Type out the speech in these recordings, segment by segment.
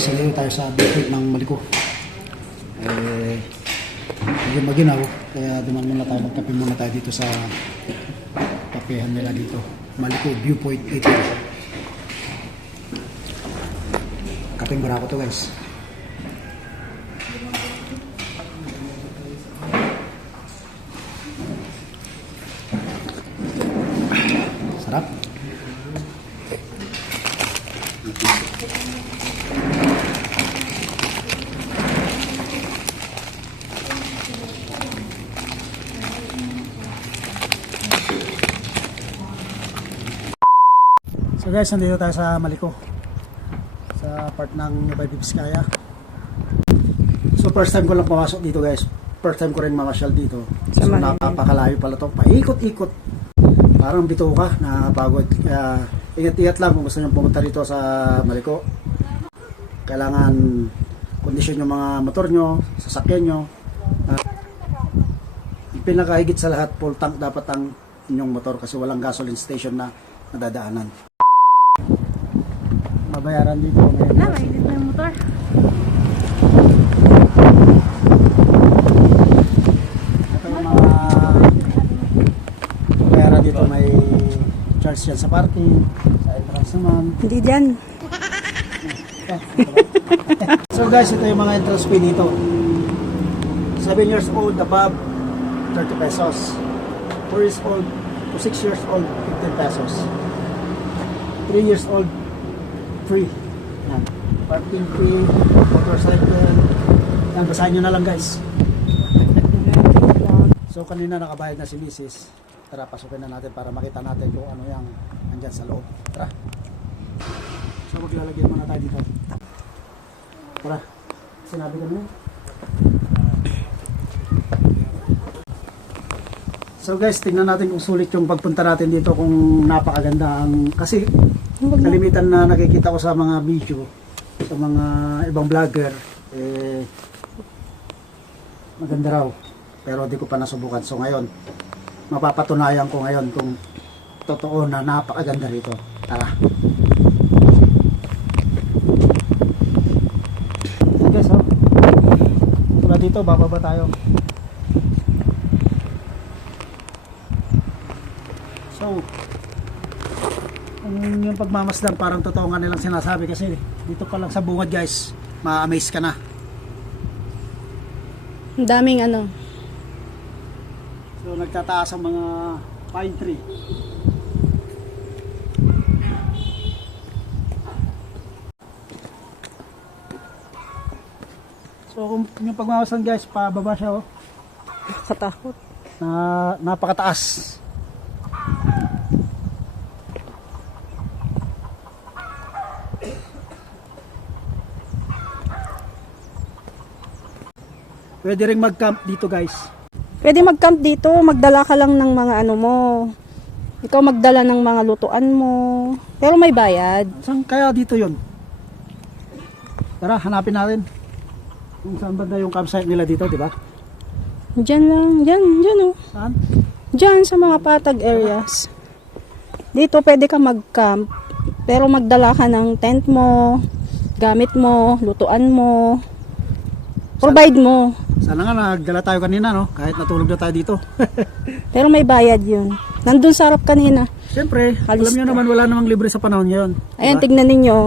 Sali tayo sa bukid ng Maliko. Medyo maginaw, kaya duman muna tayo, magkape muna tayo dito sa kapehan nila dito, Maliko Viewpoint 80. Kapeng barako to guys. Sarap. So guys, nandito tayo sa Maliko, sa part ng Nueva Vizcaya. So first time ko lang pumasok dito guys. First time ko rin mamasyal dito. So napakalayo pala to. Paikot-ikot. Parang bituka, nakakapagod. Kaya ingat-ingat lang kung gusto nyo pumunta dito sa Maliko. Kailangan kondisyon yung mga motor nyo, sasakyan nyo. Pinakahigit sa lahat, full tank dapat ang inyong motor kasi walang gasoline station na nadadaanan. Mabayaran dito. Mainit na yung motor. Ito yung mga mabayaran dito, may charge yan sa parking, sa entrance naman. Hindi dyan. So guys, ito yung mga entrance fee dito. 7 years old above, 30 pesos. 4 years old to 6 years old, 15 pesos. 3 years old, free. Yan. Parking fee, motorcycle. Yan, basahin nyo na lang guys. So kanina nakabayad na si Mrs. Tara, pasukin na natin para makita natin kung ano yung andyan sa loob. Tara. So maglalagyan muna tayo dito. Tara. Sinabi ka mo. So guys, tingnan natin kung sulit yung pagpunta natin dito, kung napakaganda ang, kasi kalimitan na nakikita ko sa mga video sa mga ibang vlogger maganda raw, pero di ko pa nasubukan. So ngayon mapapatunayan ko ngayon kung totoo na napakaganda rito. Tara. So guys, mula dito bababa tayo. So yung pagmamasdan parang totoo nga nilang sinasabi, kasi dito pa lang sa bungad guys, ma-amaze ka na. Ang daming ano. So nagtataas ang mga pine tree. So kung yung pagmamasdan guys, pababa siya Katakot. na napakataas. Pwede rin mag-camp dito guys. Pwede mag-camp dito. Magdala ka lang ng mga ano mo. Ikaw magdala ng mga lutuan mo. Pero may bayad. Saan kaya dito yun? Tara, hanapin natin. Kung saan banda yung campsite nila dito, di ba? Diyan lang. Diyan oh. Saan? Diyan sa mga patag areas. Dito pwede ka mag-camp. Pero magdala ka ng tent mo, gamit mo, lutuan mo. Provide mo. Sana nga nagdala tayo kanina, no? Kahit natulog na tayo dito. Pero may bayad yun. Nandun sa harap kanina. Siyempre, alam nyo naman wala namang libre sa panahon ngayon. Ayan, diba? tignan ninyo.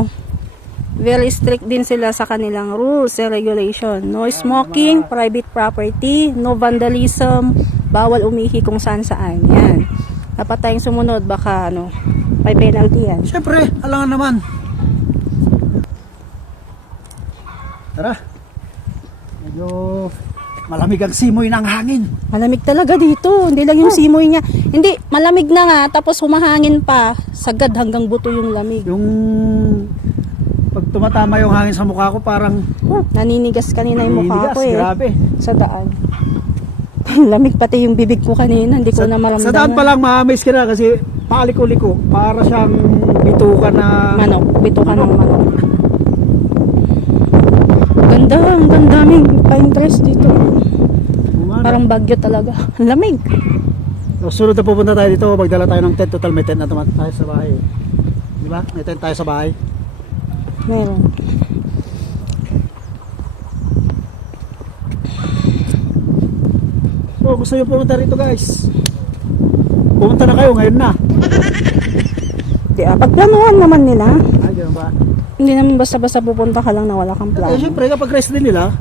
Very strict din sila sa kanilang rules and regulation. No smoking, private property, no vandalism, bawal umihi kung saan-saan. Yan. Dapat tayong sumunod, baka ano, may penalty yan. Siyempre, alangan naman. Tara. Medyo malamig ang simoy ng hangin. Malamig talaga dito. Hindi lang yung simoy niya. Hindi, malamig na nga. Tapos humahangin pa. Sagad hanggang buto yung lamig. Yung pag tumatama yung hangin sa mukha ko parang Naninigas kanina yung mukha naninigas, ko eh. grabe. Sa daan. Lamig pati yung bibig ko kanina. Hindi ko na maramdaman. Sa daan pa lang ma-amaze ka na kasi paliko-liko. Para siyang bituka na Manok. Bitukan ng manok. Ganda. Ang gandaming pine trees dito. Parang bagyo talaga. Ang lamig. Sunod na pupunta tayo dito, magdala tayo ng tent. Total may tent na naman tayo sa bahay. Di ba? May tent tayo sa bahay. Meron. So, gusto nyo pumunta rito guys. Pumunta na kayo ngayon na. Pagplanuhan naman nila. Ay, ganun ba? Hindi naman basta-basta pupunta ka lang na wala kang Eh, plano. syempre kapag rest din nila,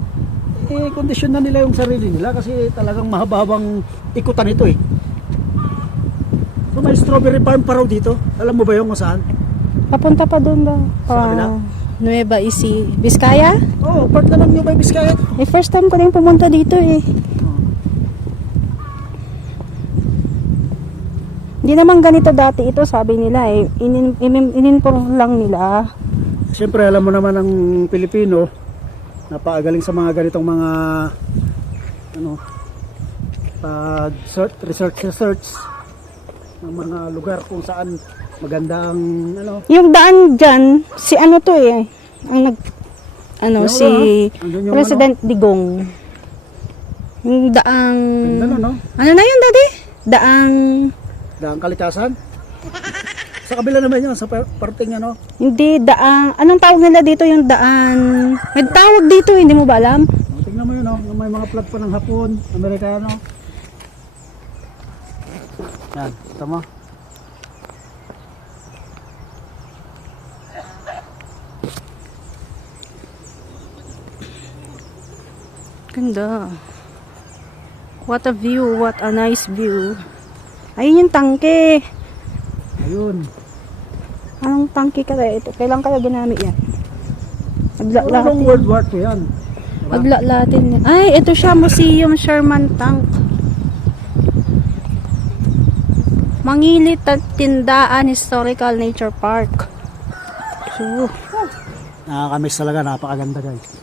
kondisyon na nila yung sarili nila kasi talagang mahaba-habang ikutan ito eh. So, may strawberry farm pa raw dito. Alam mo ba yung kung saan? Papunta pa doon daw. Sa kabila? Nueva Ecija. Vizcaya? Oo, part na lang nyo by Vizcaya. First time ko rin pumunta dito eh. Hindi naman ganito dati ito, sabi nila eh. Ininpor lang nila. Siyempre alam mo naman ang Pilipino, napakagaling sa mga ganitong mga research ng mga lugar kung saan maganda ang Yung daan dyan, si ano to eh. Ang si andun yung President Digong. Yung daang... no? Ano na yun, daddy? Daang Kalikasan. Sa kabila naman yun, sa parting Hindi, daang... Anong tawag nila dito yung daan? May tawag dito, hindi mo ba alam? Tingnan mo yun, may mga flag pa ng Hapon, Amerikano. Yan, ito mo. Ganda. What a view, what a nice view. Ayun yung tangke. Ayun. Anong tangke kaya ito? Kailan kaya ginamit yan? Anong World War II yan? Paglalatin yan. Ay, ito siya, Museum Sherman Tank. Mangilit at Tindaan Historical Nature Park. So, Nakakamiss talaga, napakaganda guys.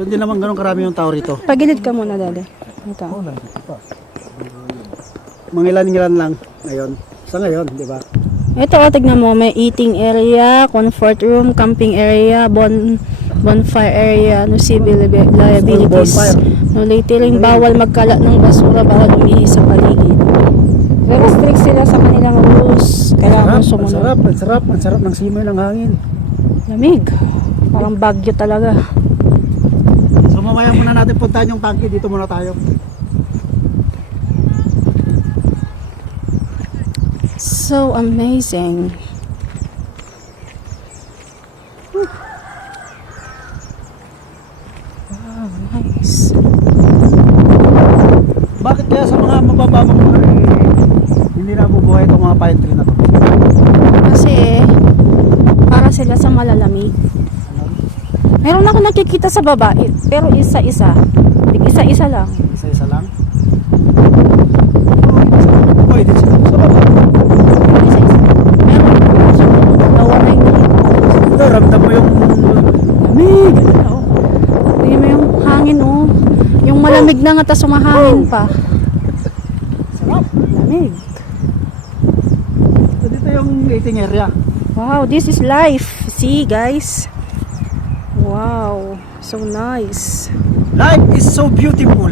So hindi naman ganun karami yung tao rito. pagilid ka muna, dali. Ito. Mga ilan lang ngayon. Sa ngayon, di ba? Ito, tignan mo, may eating area, comfort room, camping area, bonfire area, no civil liabilities. Bonfire. No littering, bawal magkalat ng basura, bawal umihi sa paligid. Very strict sila sa kanilang rules. Kailangan sumunod. Ang sarap ng simoy ng hangin. Lamig. Parang bagyo talaga. So mamaya muna natin puntahan yung tangke, dito muna tayo. So amazing. Wow, nice. Bakit kaya sa mga mabababang lugar hindi nabubuhay itong mga pine tree na to? Kasi para sila sa malalamig. Meron ako nakikita sa baba, pero isa-isa. Isa-isa lang. Isa-isa lang? Pwede sila sa baba. Isa-isa. Meron. Dalawa na yung nakikita. Ito, ramdam mo yung lamig. Tingnan mo yung hangin, oh. Yung malamig na nga, tas sumahangin pa. Sarap. Lamig. So, dito yung eating area. Wow, this is life. See, guys? Wow, so nice. Life is so beautiful.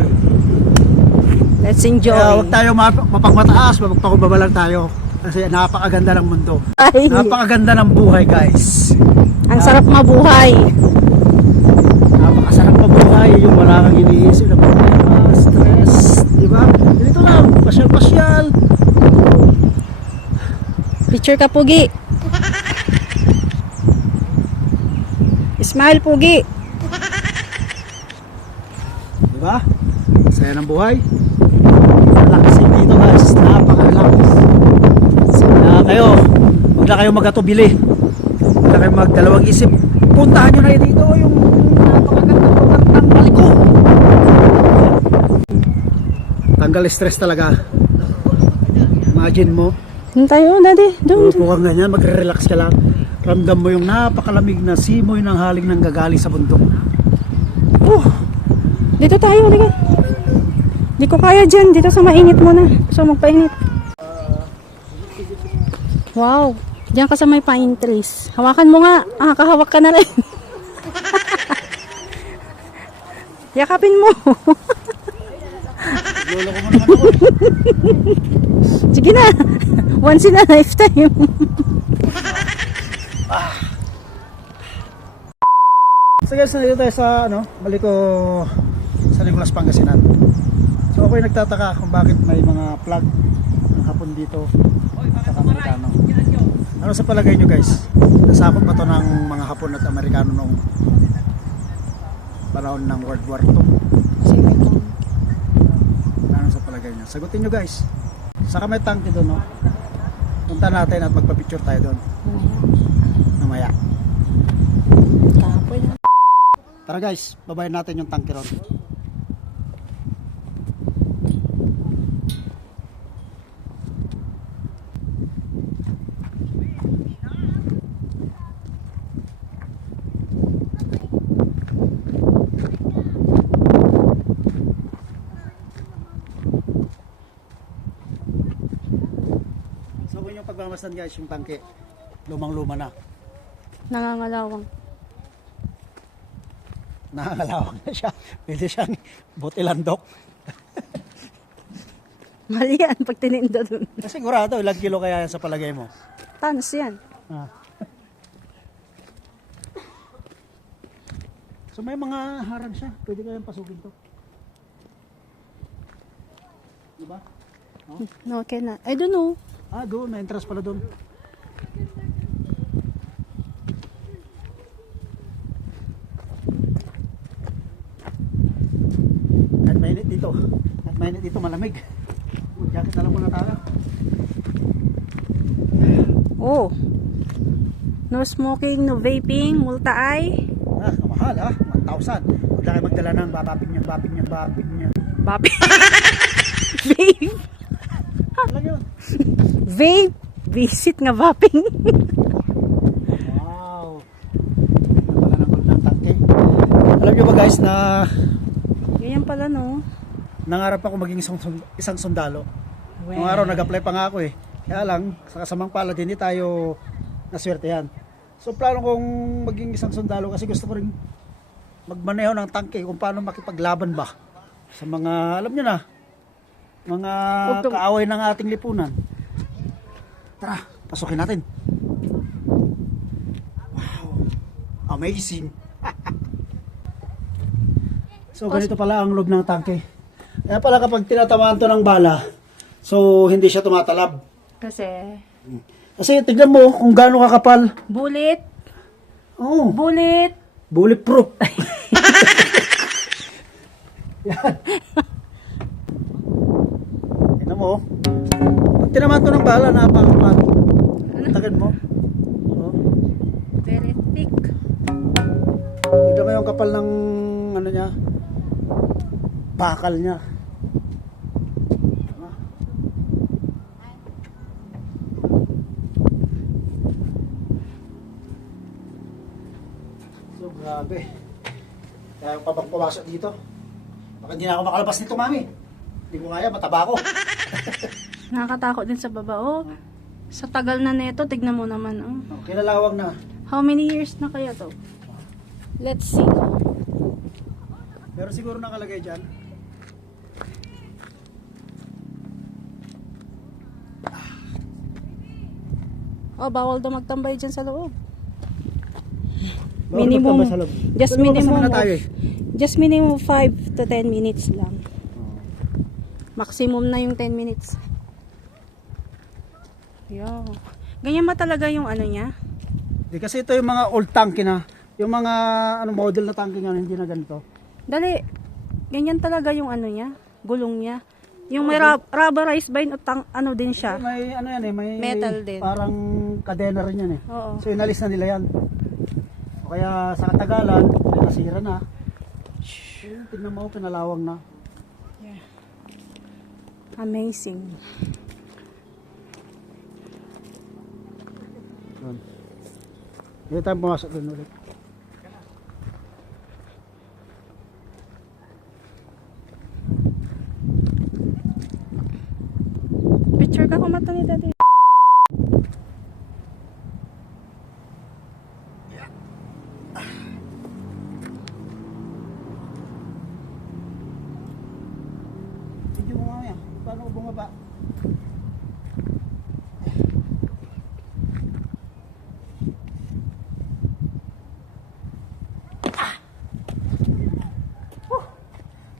Let's enjoy. Kaya huwag tayo mapagmataas, mapagpakubaba lang tayo. Kasi napakaganda ng mundo. Ay, Napakaganda ng buhay, guys. ang sarap mabuhay. Napakasarap mabuhay. Yung wala kang iniisip na problema, stress. Diba? Dito lang, pasyal-pasyal. Picture ka, Pugi. Smile, Pugi. Diba? Saya ng buhay. Relaxing dito guys. Napaka-relax. Kaya kayo, na kayo magatubili. Huwag na kayo magdalawang isip. Puntahan nyo na yun dito yung napakaganda po ng Maliko. Tanggal stress talaga. Imagine mo, Doon tayo, daddy. Doon. upo kang ganyan, magre-relax ka lang. Ramdam mo yung napakalamig na simoy ng haling nang gagaling sa bundok. Dito tayo, halika. Di ko kaya dyan. Dito sa mainit muna. So, magpainit. Wow. Diyan ka sa may pine trees. Hawakan mo nga. Kahawak ka na rin. Yakapin mo. Lolo ko mo naman ako. Sige na. Once in a lifetime. So guys, nandito tayo sa Maliko, sa Nicolas, Pangasinan. So ako'y nagtataka kung bakit may mga flag ng Hapon dito at Amerikano. Ano sa palagay nyo guys? Nasakop ba to ng mga Hapon at Amerikano noong panahon ng World War II? Ano sa palagay nyo? Sagutin nyo guys. Saka may tangke doon, no? Punta natin at magpa-picture tayo doon. Namaya. Tara guys, babayin natin yung tangke ron. So kung yung pagmamasdan guys, yung tangke, lumang-luma na. Nangangalawang. Nakakalawang na siya. Pwede siyang butilandok. Mali yan pag tininda dun. Sigurado, ilang kilo kaya yan sa palagay mo? Tans yan. Ah. So may mga harang siya. Pwede kayang pasukin to. Diba? No, cannot. I don't know. Ah, doon. May entrance pala doon. At mainit dito. At mainit dito, malamig. Jacket na lang muna tayo. Oh. No smoking, no vaping, multa ay. Ah, kamahal ah. 1,000. Huwag na kayo magdala ng babapin niya. Vape. Vape. Alam yun. Vape. Visit nga vaping. Wow. Wala nang ng tangke. Alam nyo ba guys na Ganyan pala no. nangarap ako maging isang sundalo. Nung araw nag-apply pa nga ako eh. Kaya lang, sa kasamang palad hindi tayo naswertehan. So plano kong maging isang sundalo kasi gusto ko rin magmaneho ng tangke kung paano makipaglaban ba sa mga, alam nyo na, mga kaaway ng ating lipunan. Tara, pasukin natin. Wow, amazing. So ganito pala ang loob ng tangke. Kaya pala kapag tinatamaan to ng bala, so hindi siya tumatalab. Kasi tignan mo kung gaano kakapal. Bullet. Oh, Bullet. bulletproof. Yan. Tignan mo. Pag tinamaan to ng bala, napakapal. Tagan mo. Oh. Very thick. Tignan mo yung kapal ng ano niya. Bakal niya. So grabe. Kaya pa bang pumasok dito? Baka hindi na ako makalabas nito, mami. Hindi ko kaya, mataba ako. Nakakatakot din sa baba. Oh. Sa tagal na neto, tignan mo naman. Oh. Kilalawag na. How many years na kaya to? Let's see. Pero siguro nakalagay dyan. Oh, bawal daw magtambay dyan sa loob. Bawal Minimum. magtambay sa loob. Just Pero minimum. kasama na tayo eh. Just minimum 5 to 10 minutes lang. Maximum na yung 10 minutes. Yo. Ganyan ba talaga yung ano niya? Di kasi ito yung mga old tanke na, yung mga ano model na tanke nga hindi na ganito. Dali. Ganyan talaga yung ano niya, gulong niya. Yung may rubberized ba yun, o ano din siya? May ano yan eh, may Metal din. parang kadena rin yan eh. Oo. So inalis na nila yan. O kaya sa katagalan, ay nasira na. Tignan mo, pinalawang na. Yeah. Amazing. Hindi tayo pumasok doon ulit. Picture ka kumata ni Daddy. Video mo mamaya, paano ko bumaba?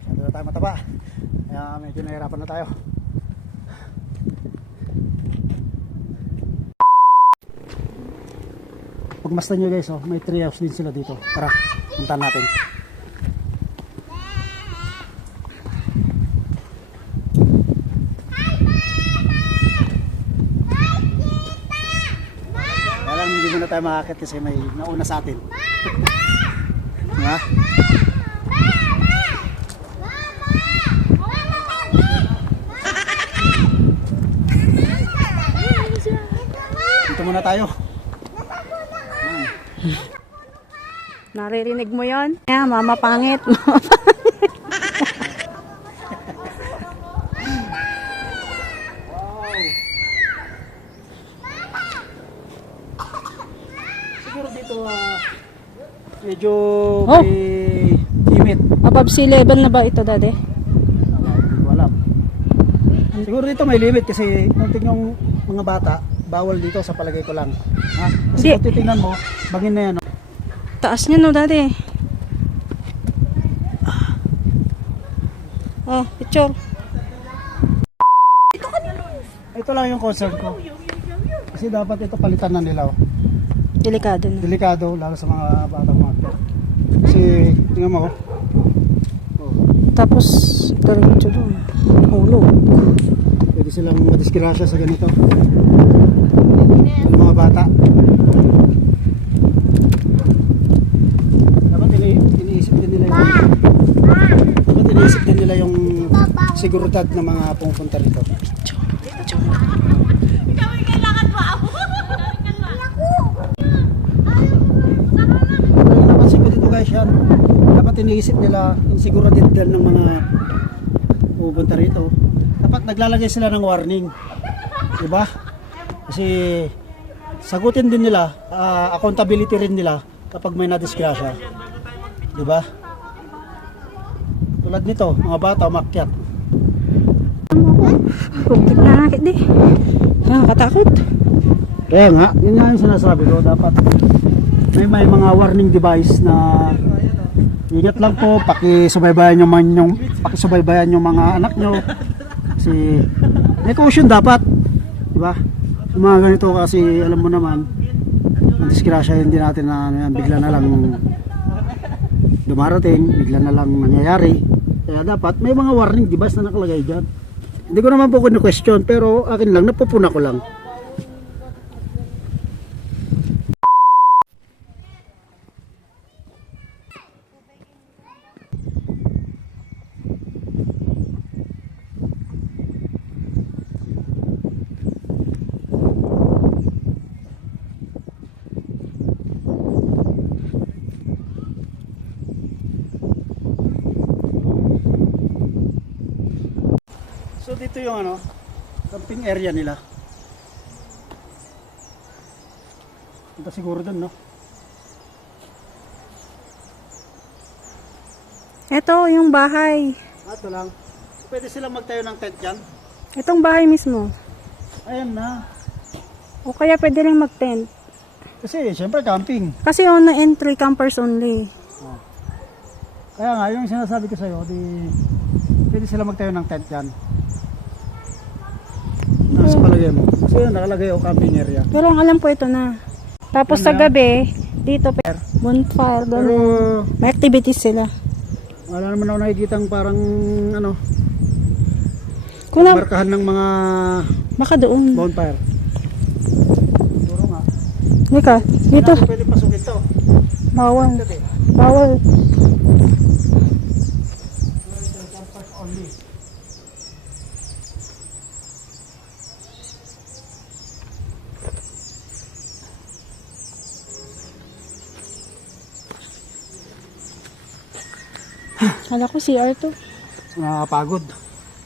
Masyado na tayo mataba. Kaya medyo nahirapan na tayo. Pagmasdan nyo guys, oh, may tree house din sila dito. Tara, puntahan natin. Kaya lang hindi muna tayo makakit kasi may nauna sa atin. Diba? Dito muna tayo. Naririnig mo yon? Yeah, mama pangit. Siguro dito medyo Oh. may limit. Above sea level na ba ito, Daddy? Hindi ko alam. Siguro dito may limit kasi nung yung mga bata, bawal dito sa palagay ko lang. Ha? Kasi Di- kung titingnan mo, bangin na yan. Oh. Taas niya no, Daddy. Oh, picture. Ito lang yung concern ko. Kasi dapat ito palitan na nila. Oh. Delikado na. Delikado, lalo sa mga batang mga. Kasi, tingnan mo. Oh, Tapos, diretso doon. Hulog. pwede silang madisgrasya sa ganito. Sa mga bata. Dapat iniisip din nila yung seguridad ng mga pumupunta rito. Kaya napansin ko dito guys yan. Dapat iniisip nila yung seguridad ng mga pumupunta rito. Dapat naglalagay sila ng warning. Diba? Kasi sagutin din nila, accountability rin nila kapag may nadisgrasya. Diba? Tulad nito, mga bata umakyat. Rugtik na nakit di. Nakakatakot. Kaya nga, yun nga yung sinasabi ko, dapat may mga warning device na ingat lang po, pakisubaybayan yung mga anak nyo. Kasi may caution dapat, di ba? Yung mga ganito kasi alam mo naman, ang disgrasya hindi natin na ano yan, bigla na lang dumarating, bigla na lang nangyayari. Kaya dapat may mga warning device na nakalagay dyan. Hindi ko naman po question pero akin lang, napupuna ko lang. So dito yung ano, camping area nila. Ito siguro dun, no? Ito yung bahay. Ito lang. Pwede silang magtayo ng tent dyan. Itong bahay mismo. Ayan na. O kaya pwede rin mag-tent. Kasi syempre camping. Kasi on na entry campers only. Kaya nga, yung sinasabi ko sa'yo, pwede sila magtayo ng tent dyan. Nasa palagay mo. So yun, nakalagay o camping area. Pero ang alam ko ito na. Tapos sa gabi, dito bonfire doon. Pero May activities sila. wala naman ako nakikitang parang ano. Kung na, Markahan ng mga baka doon. bonfire. Siguro nga. Nika, dito. Hindi pwede pasukin to. Bawal. Dito eh. Bawal. Only. Kala ko CR to. Nakakapagod.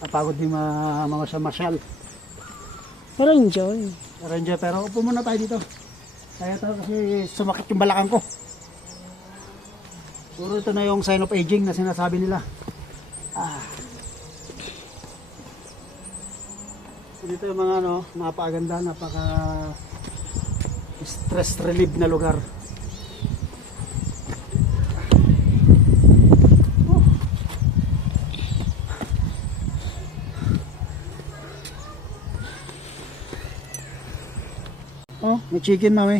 Napagod din mga masyal. Pero enjoy. Ranger, pero upo muna tayo dito. Kaya tayo kasi sumakit yung balakang ko. Puro ito na yung sign of aging na sinasabi nila. So dito yung mga napakaganda, napaka stress relief na lugar. Oh, may chicken, mami.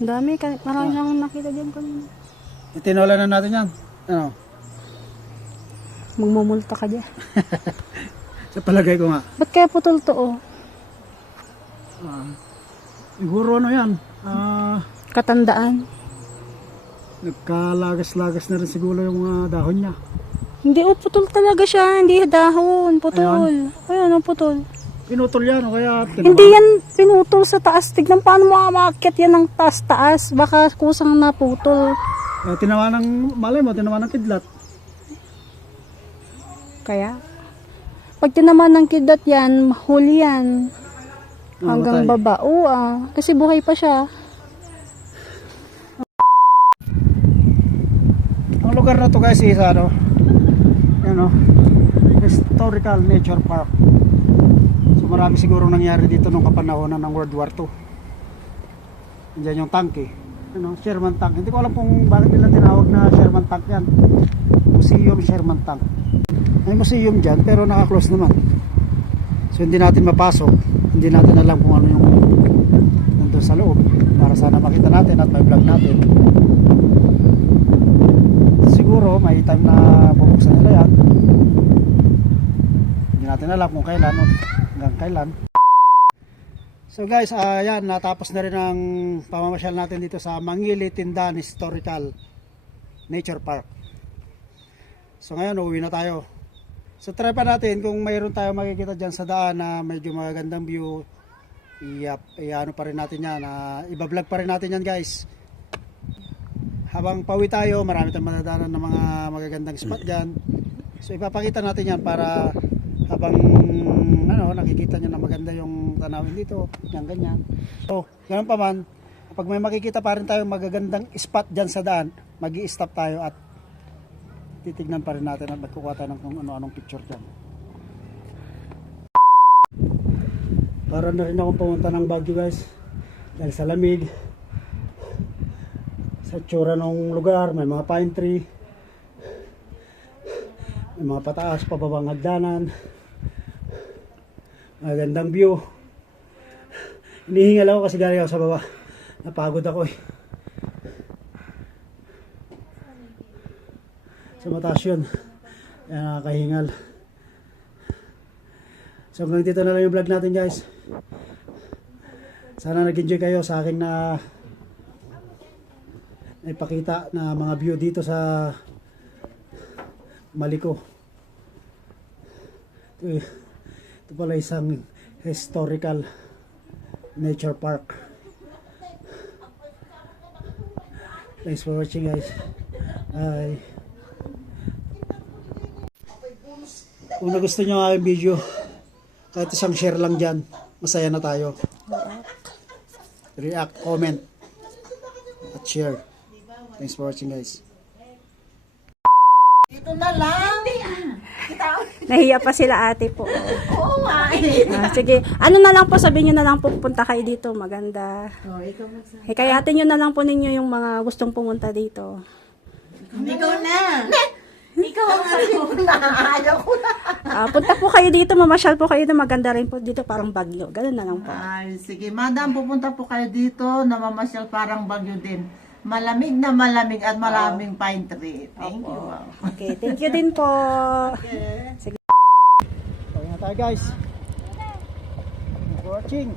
Ang dami. Marami akong nakita dyan kanina. Itinola na natin yan. Ano? Magmumulta ka dyan. Sa palagay ko nga. Ba't kaya putol to oh? Siguro yan. Katandaan. Nagkalagas-lagas na rin siguro yung dahon niya. Hindi oh, putol talaga siya. Hindi dahon. Putol. Ayun oh, putol. Pinutol yan o kaya Hindi yan pinutol sa taas. Tignan paano makakakit yan ng taas-taas. Baka kusang naputol. Tinawa ng, malay mo, tinawa ng kidlat. Kaya, pag tinaman ng kidlat yan, huli yan. Hanggang Matay. baba. Oo kasi buhay pa siya. Ang lugar na to guys is historical nature park. So marami siguro nangyari dito nung kapanahonan ng World War II. Diyan yung tank eh. Sherman tank. Hindi ko alam kung bakit nila tinawag na Sherman tank yan. Museum Sherman tank. May museum dyan pero naka-close naman. So hindi natin mapasok. Hindi natin alam kung ano yung nandun sa loob. Para sana makita natin at may vlog natin. Siguro may time na bubuksan nila yan. Hindi natin alam kung kailan o hanggang kailan. So guys, yan, natapos na rin ang pamamasyal natin dito sa Mangili Tindan Historical Nature Park. So ngayon, uuwi na tayo. So try pa natin kung mayroon tayo makikita dyan sa daan na medyo magandang view. I-ano pa rin natin yan. Iba-vlog pa rin natin yan guys. Habang pauwi tayo, marami tayong madadaanan ng mga magagandang spot dyan. So ipapakita natin yan para habang nakikita nyo na maganda yung tanawin dito, yan ganyan. So, ganun pa man, kapag may makikita pa rin tayong magagandang spot dyan sa daan, mag-i-stop tayo at titignan pa rin natin at magkukuha tayo ng kung ano-anong picture dyan. Para na rin akong pumunta ng Baguio guys, dahil sa lamig, sa tsura ng lugar, may mga pine tree, may mga pataas, pababang hagdanan, magandang view. Hinihingal ako kasi galing ako sa baba. Napagod ako eh. Sa mataas yun. Kaya nakakahingal. So hanggang dito na lang yung vlog natin guys. Sana nag-enjoy kayo sa akin na ipakita na mga view dito sa Maliko. Ito pala isang historical nature park. Thanks for watching guys. Bye. Kung nagustuhan nyo ang aking video, kahit isang share lang dyan, masaya na tayo. React, comment, at share. Thanks for watching guys. Dito na lang. Nahiya pa sila ate po. Oo nga eh. Sige, ano na lang po, sabihin nyo na lang po pupunta kayo dito, maganda. Oh, ikaw magsabi. Hikayatin nyo na lang po ninyo yung mga gustong pumunta dito. Ikaw na. Ikaw ang sabi mo na. Ayaw ko na. Punta po kayo dito, mamasyal po kayo na maganda rin po dito, parang Bagyo. Ganun na lang po. Ay, sige. Madam, pupunta po kayo dito na mamasyal parang Bagyo din. Malamig na malamig at maraming pine tree. Thank you. Okay, thank you din po. Sige. Okay na tayo guys. Thanks for watching.